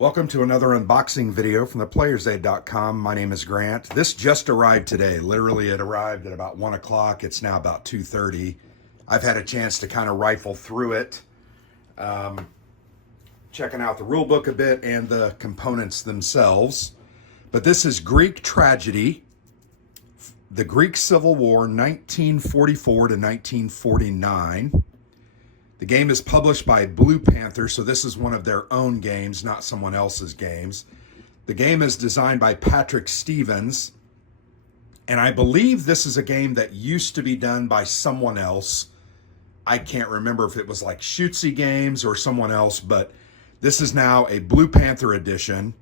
Welcome to another unboxing video from theplayersaid.com. My name is Grant. This just arrived today. Literally, it arrived at about 1 o'clock. It's now about 2:30. I've had a chance to kind of rifle through it, checking out the rulebook a bit and the components themselves. But this is Greek Tragedy, the Greek Civil War, 1944 to 1949. The game is published by Blue Panther, so this is one of their own games, not someone else's games. The game is designed by Patrick Stevens, and I believe this is a game that used to be done by someone else. I can't remember if it was like Shootsy Games or someone else, but this is now a Blue Panther edition.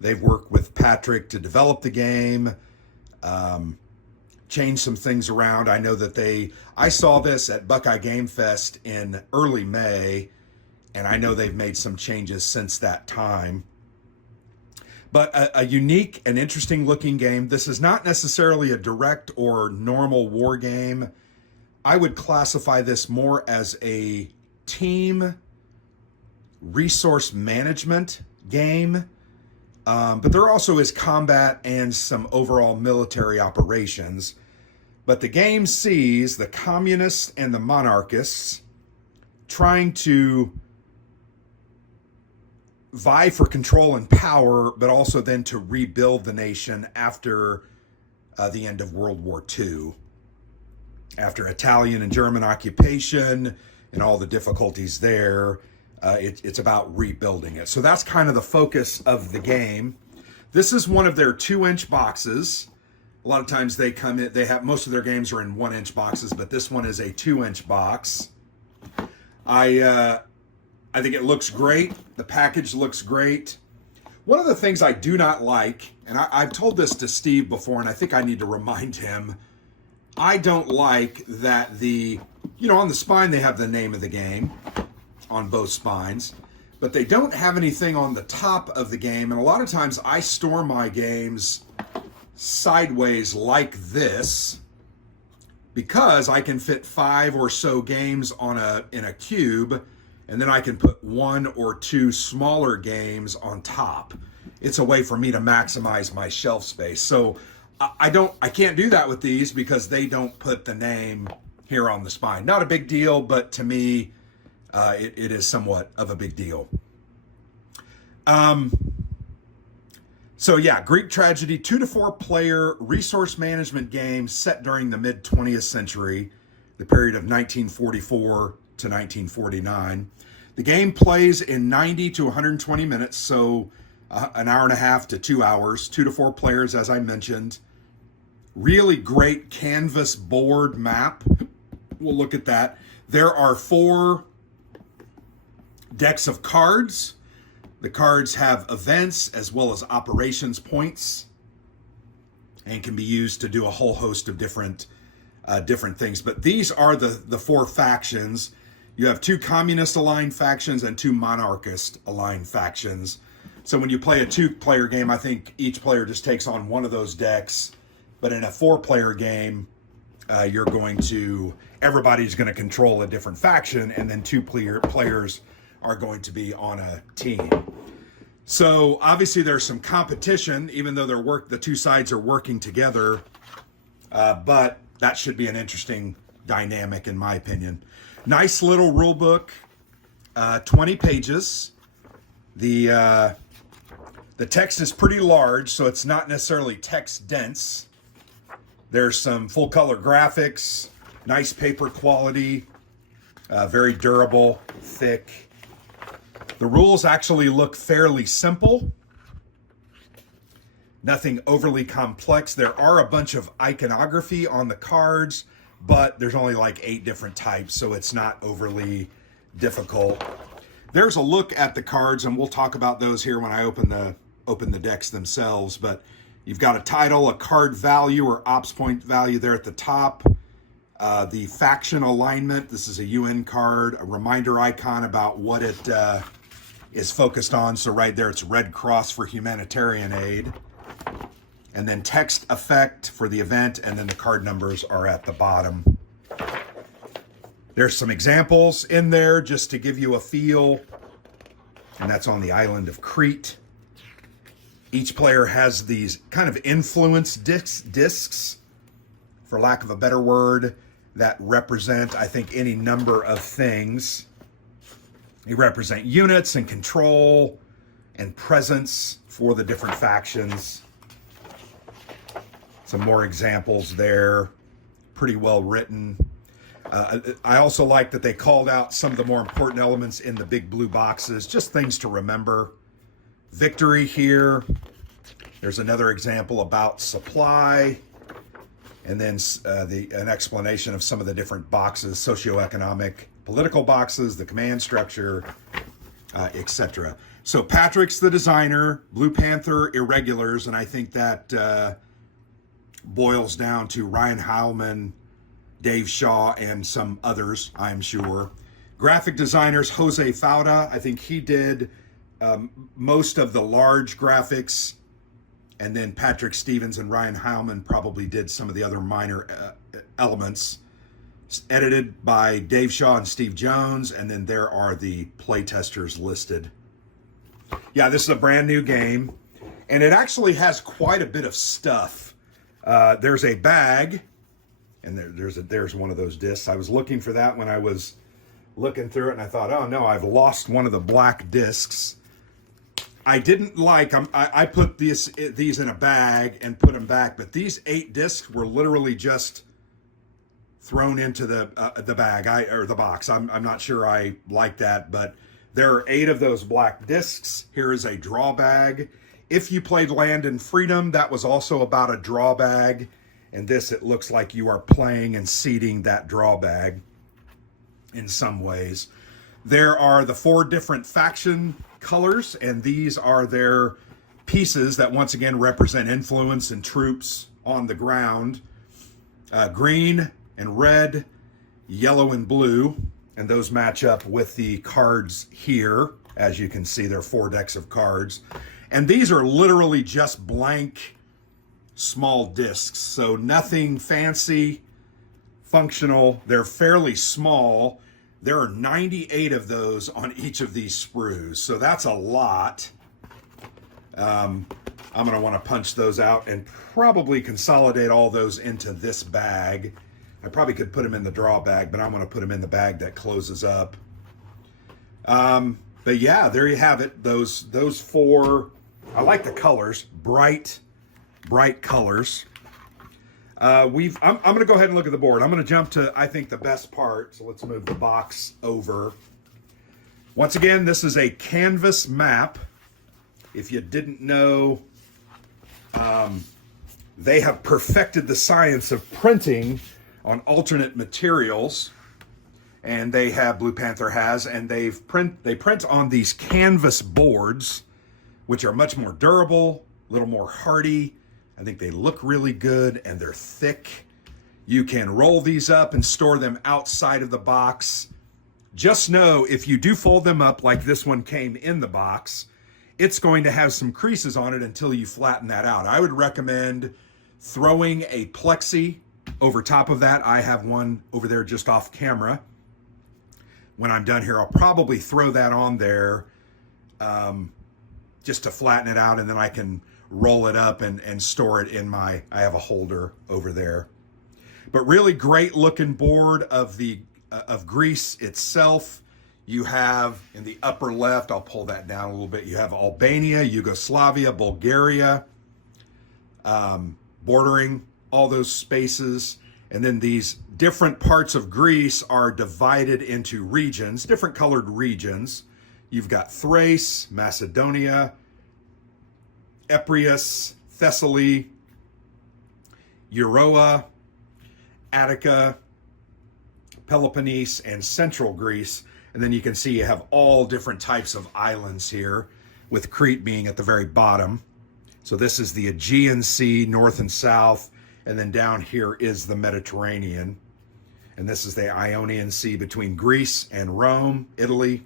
They've worked with Patrick to develop the game, change some things around. I know that I saw this at Buckeye Game Fest in early May, and I know they've made some changes since that time. But a unique and interesting looking game. This is not necessarily a direct or normal war game. I would classify this more as a team resource management game. But there also is combat and some overall military operations. But the game sees the communists and the monarchists trying to vie for control and power, but also then to rebuild the nation after the end of World War II, after Italian and German occupation and all the difficulties there. It's about rebuilding it. So that's kind of the focus of the game. This is one of their 2-inch boxes. A lot of times they come in, most of their games are in 1-inch boxes, but this one is a 2-inch box. I think it looks great. The package looks great. One of the things I do not like, and I've told this to Steve before, and I think I need to remind him, I don't like that on the spine they have the name of the game on both spines, but they don't have anything on the top of the game. And a lot of times I store my games sideways like this because I can fit 5 or so games in a cube, and then I can put 1 or 2 smaller games on top. It's a way for me to maximize my shelf space. So I can't do that with these because they don't put the name here on the spine. Not a big deal, but to me, it is somewhat of a big deal. So yeah, Greek Tragedy, 2 to 4 player resource management game set during the mid 20th century, the period of 1944 to 1949. The game plays in 90 to 120 minutes, so an hour and a half to 2 hours, 2 to 4 players, as I mentioned. Really great canvas board map. We'll look at that. There are 4 decks of cards. The cards have events as well as operations points and can be used to do a whole host of different things. But these are the 4 factions. You have 2 communist aligned factions and 2 monarchist aligned factions. So when you play a 2-player game, I think each player just takes on one of those decks. But in a 4-player game, everybody's going to control a different faction, and then 2 players are going to be on a team. So obviously there's some competition, even though the 2 sides are working together. But that should be an interesting dynamic, in my opinion. Nice little rule book, 20 pages. The text is pretty large, so it's not necessarily text dense. There's some full color graphics, nice paper quality, very durable, thick. The rules actually look fairly simple. Nothing overly complex. There are a bunch of iconography on the cards, but there's only like 8 different types, so it's not overly difficult. There's a look at the cards, and we'll talk about those here when I open the decks themselves. But you've got a title, a card value or ops point value there at the top. The faction alignment. This is a UN card, a reminder icon about what it is focused on. So right there, it's Red Cross for humanitarian aid. And then text effect for the event, and then the card numbers are at the bottom. There's some examples in there just to give you a feel and that's on the island of Crete. Each player has these kind of influence discs, for lack of a better word, that represent, I think, any number of things. They represent units and control and presence for the different factions. Some more examples there. Pretty well written. I also like that they called out some of the more important elements in the big blue boxes, just things to remember. Victory here. There's another example about supply. And then an explanation of some of the different boxes, socioeconomic, political boxes, the command structure, etc. So Patrick's the designer, Blue Panther irregulars, and I think that boils down to Ryan Heilman, Dave Shaw, and some others, I'm sure. Graphic designers, Jose Fauda. I think he did most of the large graphics, and then Patrick Stevens and Ryan Heilman probably did some of the other minor elements. It's edited by Dave Shaw and Steve Jones, and then there are the playtesters listed. Yeah, this is a brand new game, and it actually has quite a bit of stuff. There's a bag, and there's one of those discs. I was looking for that when I was looking through it, and I thought, oh no, I've lost one of the black discs. I didn't like them. I put these in a bag and put them back, but these 8 discs were literally just thrown into the bag or the box. I'm not sure I like that, but there are 8 of those black discs. Here is a draw bag. If you played Land and Freedom, that was also about a draw bag, and this, it looks like you are playing and seeding that draw bag in some ways. There are the 4 different faction colors, and these are their pieces that once again represent influence and troops on the ground. Green and red, yellow and blue, and those match up with the cards here. As you can see, there are 4 decks of cards, and these are literally just blank small discs, so nothing fancy, functional. They're fairly small. There are 98 of those on each of these sprues, so that's a lot. I'm going to want to punch those out and probably consolidate all those into this bag. I probably could put them in the draw bag, but I'm going to put them in the bag that closes up. But yeah, there you have it. Those 4, I like the colors, bright colors. I'm going to go ahead and look at the board. I'm going to jump to, I think, the best part. So let's move the box over. Once again, this is a canvas map. If you didn't know, they have perfected the science of printing on alternate materials. And they have, Blue Panther has, and they print on these canvas boards, which are much more durable, a little more hardy. I think they look really good, and they're thick. You can roll these up and store them outside of the box. Just know if you do fold them up like this one came in the box, it's going to have some creases on it until you flatten that out. I would recommend throwing a plexi over top of that. I have one over there just off camera. When I'm done here, I'll probably throw that on there just to flatten it out, and then I can roll it up and store it in I have a holder over there. But really great looking board of Greece itself. You have in the upper left, I'll pull that down a little bit, you have Albania, Yugoslavia, Bulgaria, bordering all those spaces. And then these different parts of Greece are divided into regions, different colored regions. You've got Thrace, Macedonia, Epirus, Thessaly, Euroa, Attica, Peloponnese, and Central Greece. And then you can see you have all different types of islands here, with Crete being at the very bottom. So this is the Aegean Sea, north and south, and then down here is the Mediterranean. And this is the Ionian Sea between Greece and Rome, Italy.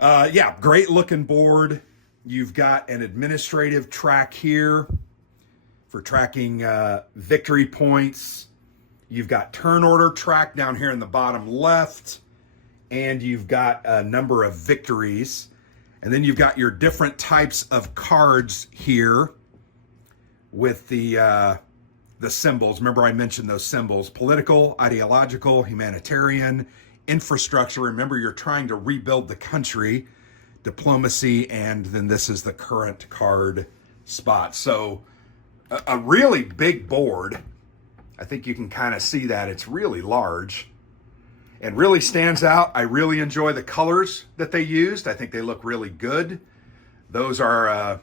Yeah, great looking board. You've got an administrative track here for tracking victory points. You've got turn order track down here in the bottom left, and you've got a number of victories. And then you've got your different types of cards here with the symbols. Remember I mentioned those symbols: political, ideological, humanitarian, infrastructure. Remember, you're trying to rebuild the country, diplomacy, and then this is the current card spot. So a really big board. I think you can kind of see that. It's really large and really stands out. I really enjoy the colors that they used. I think they look really good. Those are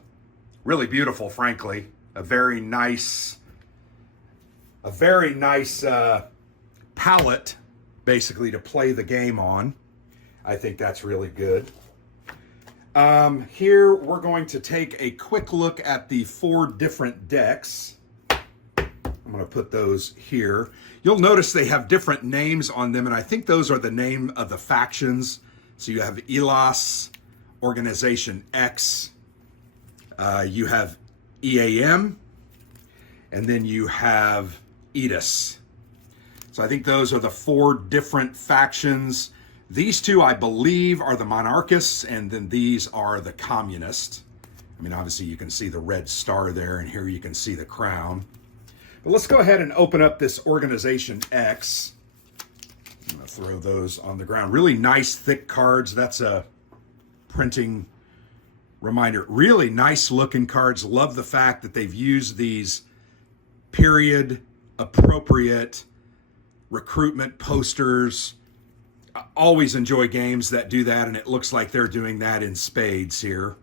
really beautiful, frankly. A very nice palette, basically, to play the game on. I think that's really good. Here we're going to take a quick look at the 4 different decks. I'm going to put those here. You'll notice they have different names on them, and I think those are the name of the factions. So you have ELAS, Organization X, you have EAM, and then you have EDIS. So I think those are the 4 different factions. These 2, I believe, are the monarchists, and then these are the communists. I mean, obviously you can see the red star there, and here you can see the crown. But let's go ahead and open up this Organization X. I'm going to throw those on the ground. Really nice, thick cards. That's a printing reminder. Really nice looking cards. Love the fact that they've used these period appropriate recruitment posters. I always enjoy games that do that, and it looks like they're doing that in spades here.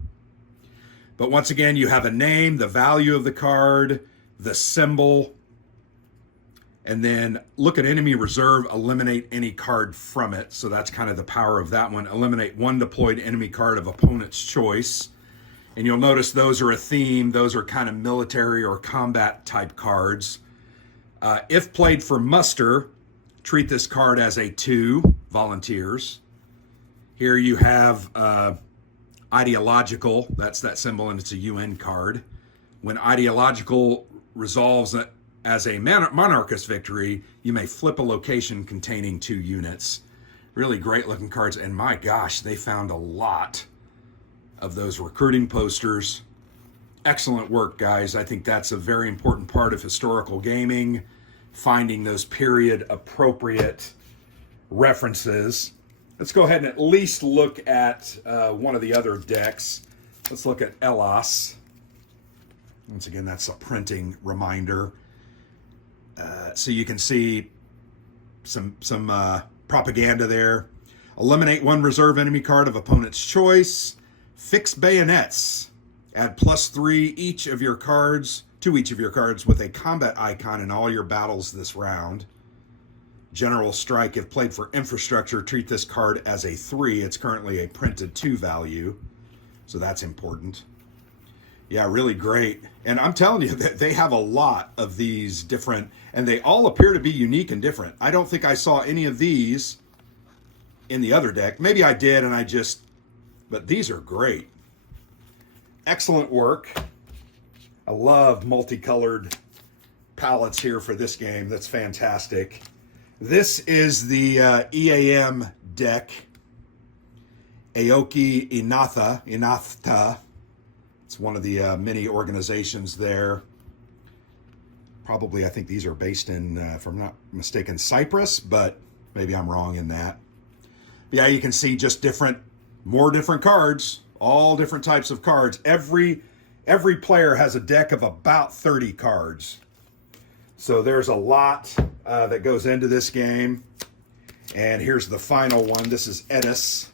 But once again, you have a name, the value of the card, the symbol, and then look at enemy reserve, eliminate any card from it. So that's kind of the power of that one. Eliminate 1 deployed enemy card of opponent's choice. And you'll notice those are a theme. Those are kind of military or combat type cards. If played for muster, treat this card as a 2, volunteers. Here you have ideological, that's that symbol, and it's a UN card. When ideological resolves as a monarchist victory, you may flip a location containing 2 units. Really great looking cards, and my gosh, they found a lot of those recruiting posters. Excellent work, guys. I think that's a very important part of historical gaming, finding those period appropriate references. Let's go ahead and at least look at one of the other decks. Let's look at ELAS. Once again, that's a printing reminder. So you can see some propaganda there. Eliminate 1 reserve enemy card of opponent's choice. Fix bayonets. Add +3 each of your cards to each of your cards with a combat icon in all your battles this round. General strike. If played for infrastructure, treat this card as a 3. It's currently a printed 2 value, so that's important. Yeah, really great. And I'm telling you that they have a lot of these different, and they all appear to be unique and different. I don't think I saw any of these in the other deck. Maybe I did, and but these are great. Excellent work. I love multicolored palettes here for this game. That's fantastic. This is the EAM deck. Aoki Inatha. It's one of the many organizations there. Probably, I think these are based in, if I'm not mistaken, Cyprus, but maybe I'm wrong in that. But yeah, you can see just more different cards, all different types of cards. Every player has a deck of about 30 cards. So there's a lot that goes into this game. And here's the final one. This is EDIS.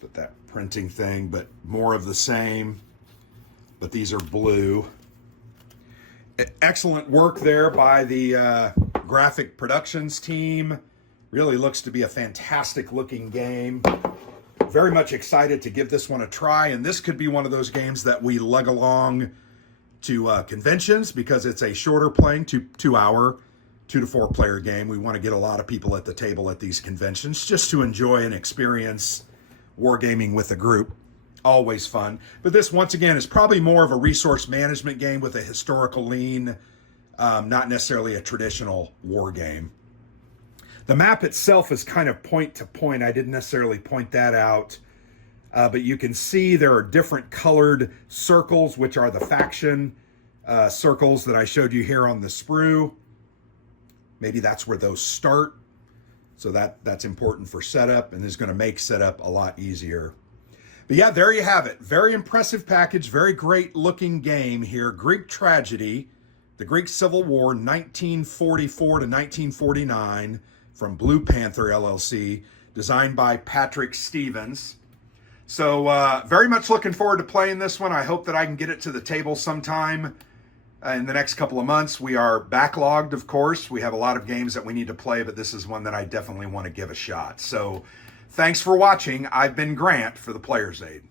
Put that printing thing, but more of the same. But these are blue. Excellent work there by the graphic productions team. Really looks to be a fantastic looking game. Very much excited to give this one a try. And this could be one of those games that we lug along to conventions, because it's a shorter playing, 2 hour, 2 to 4 player game. We want to get a lot of people at the table at these conventions just to enjoy and experience wargaming with a group. Always fun. But this, once again, is probably more of a resource management game with a historical lean, not necessarily a traditional war game. The map itself is kind of point to point. I didn't necessarily point that out But you can see there are different colored circles, which are the faction circles that I showed you here on the sprue. Maybe that's where those start. So that's important for setup and is going to make setup a lot easier. But yeah, there you have it. Very impressive package, very great looking game here. Greek Tragedy, the Greek Civil War, 1944 to 1949, from Blue Panther LLC, designed by Patrick Stevens. So very much looking forward to playing this one. I hope that I can get it to the table sometime in the next couple of months. We are backlogged, of course. We have a lot of games that we need to play, but this is one that I definitely want to give a shot. So thanks for watching. I've been Grant for the Player's Aid.